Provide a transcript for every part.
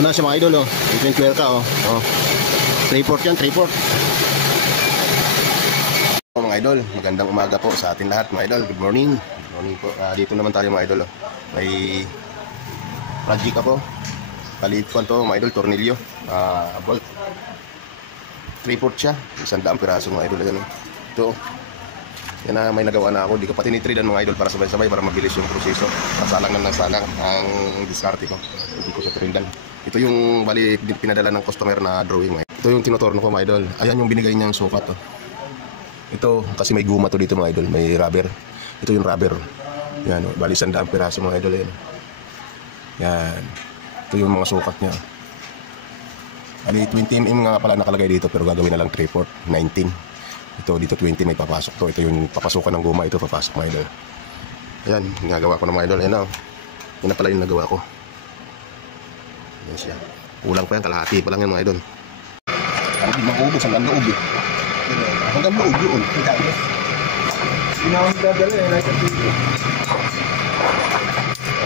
Ito na siya mga idol, oh. Ito yung kwelka, oh. Oh. 3/4 yan, 3/4. Mga idol, magandang umaga po sa atin lahat mga idol. Good morning. Good morning po. Dito naman tayo mga idol, oh. May project ako. Palit ko to mga idol, tornilyo. Bolt. 3/4 siya. 100 piraso mga idol. Yan, oh. Ito. Yan na, may nagawa na ako. Di ko pa tinitridan mga idol para sabay-sabay para mabilis yung proseso. Nasalang na nasalang ang diskarte ko. Hindi ko sa trindan. Ito yung bali pinadala ng customer na drawing. Ito yung tinotorno ko mga idol. Ayan yung binigay niyang sukat, oh. Ito kasi may guma to dito mga idol, may rubber. Ito yung rubber. Yan, oh. Bali 100 piraso mga idol yan. Yan. Ito yung mga sukat niya. Bali 20 mm nga pala nakalagay dito pero gagawin na lang 3/4, 19. Ito dito 20 may papasok to. Ito yung papasukan ng guma, ito papasok mga idol. Ayan, ginagawa ko ng mga idol. Ayan na, oh. Yan na pala yung nagawa ko. Yan siya. Kulang pa yan, kalahati pa lang yan mga idol. Ano din mag-ubos hanggang loob eh. Hanggang loob yun. Hindi na akong dadala eh. Nasa dito.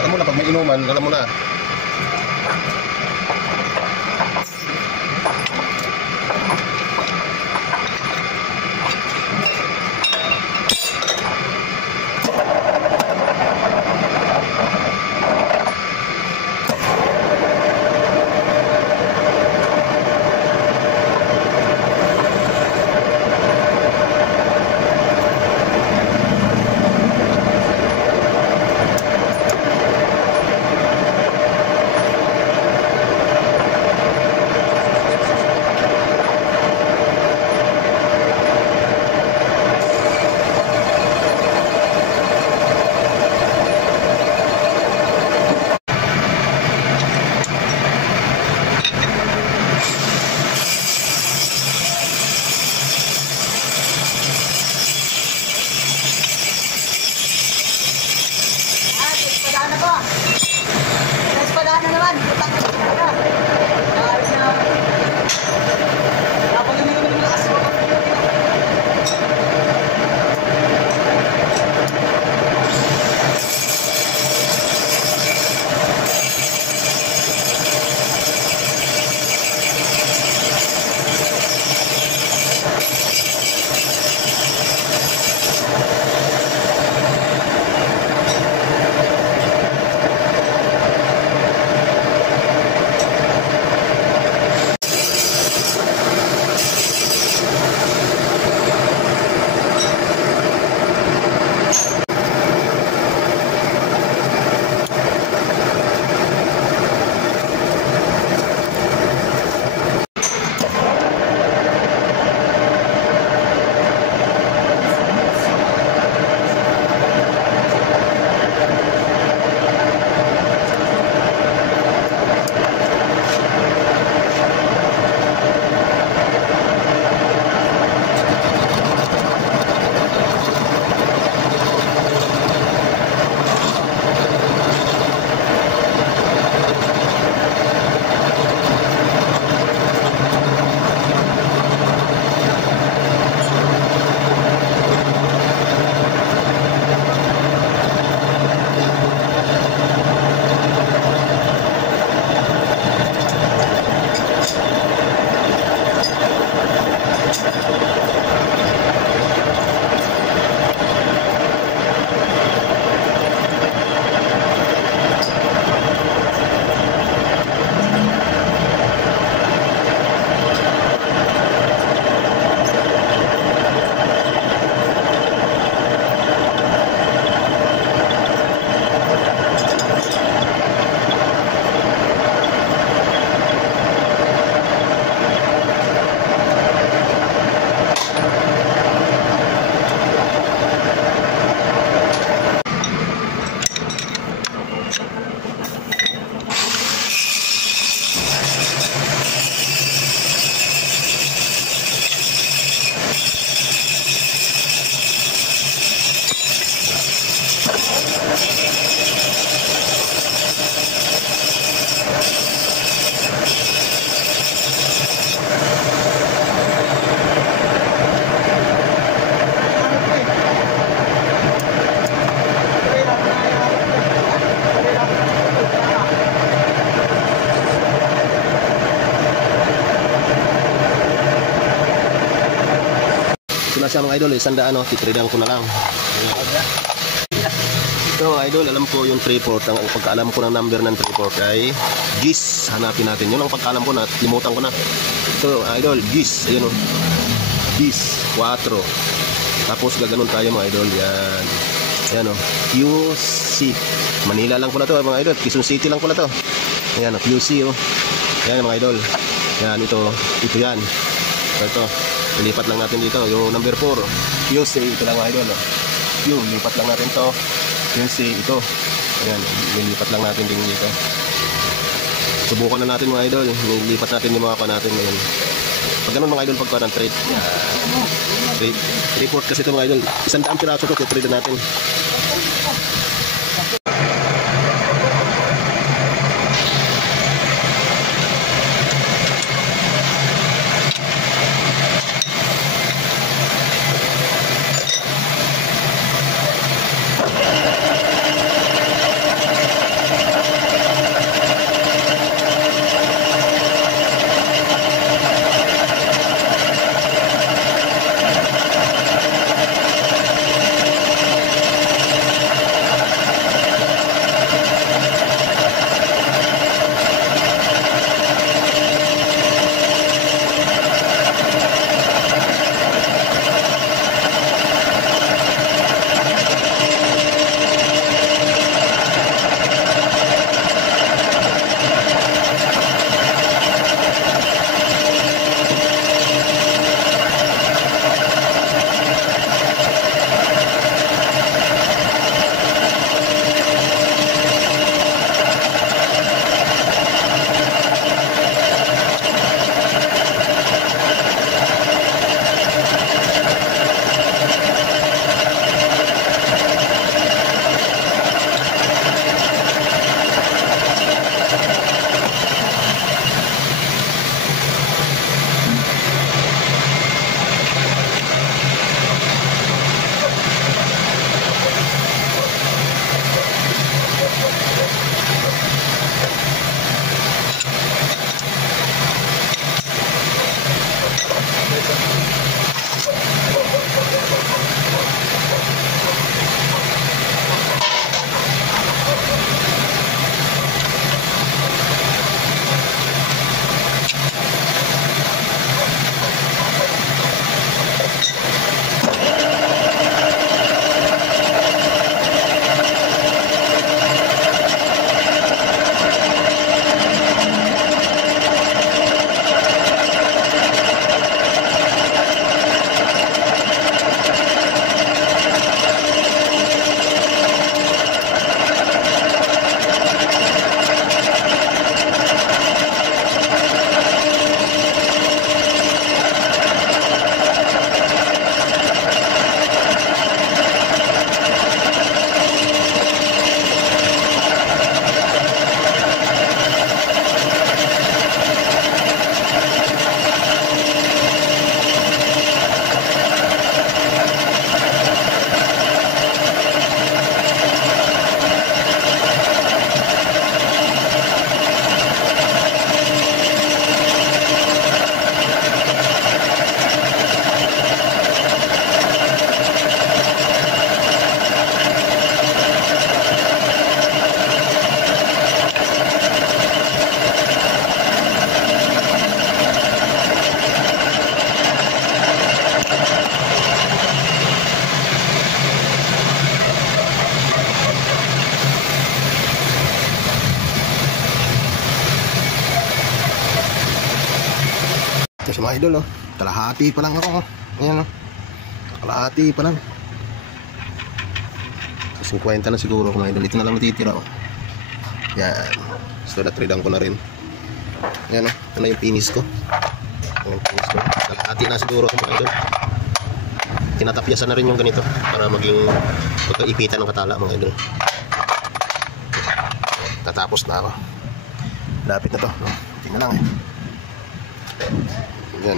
Alam mo na, pag may inuman, alam mo na. isa mga idol, 100 titridan ko na lang. Ito mga idol, alam ko yung 3/4. Ang pagkaalam ko ng number ng 3/4 ay GIS. Hanapin natin. Yun ang pagkaalam ko na, limutan ko na. Ito idol, GIS. Ayun o. GIS, 4. Tapos gaganon tayo mga idol. Yan. Yan o. QC. Manila lang pala to mga idol. Quezon City lang pala to. Yan o. QC o. Yan mga idol. Yan ito. Ito yan. Ito. Ilipat lang natin dito. Yung number 4. QC. Ito lang mga idol o. Yung lipat lang natin to. QC ito. Ayan. Nilipat lang natin din dito. Subukan na natin mga idol. Nilipat natin yung mga pa natin ngayon. Pag ganun mga idol, pagka ng trade. 3/4 kasi ito mga idol. 100 piraso ito. Trade natin. Ito sa mga idol, oh. Kalahati pa lang ako, oh. Ayan, oh. Kalahati pa lang. So, 50 na siguro mga idol. Ito na lang natitira, oh. Yan. So, natridan ko na rin. Ayan, oh. Ito na yung finish ko. Ito yung finish ko. Kalahati na siguro ito mga idol. Tinatapyasan na rin yung ganito para maging pagkaipitan ng katala mga idol. Tatapos na ako. Lapit na to, no? Tingnan lang, eh. Yan.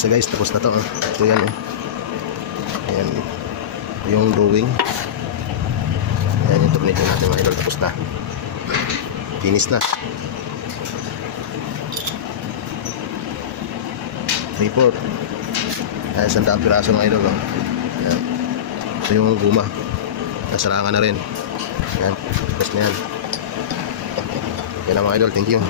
So guys, tapos na to. Ito yan. Ayan. Ito yung drawing. Ayan yung tornilyo natin mga idol. Tapos na. Finish na. 3/4. Ayan, 100 piraso mga idol. Ayan. Ito yung guma. Nasarangan na rin. Ayan. Tapos na yan. Okay na mga idol. Thank you.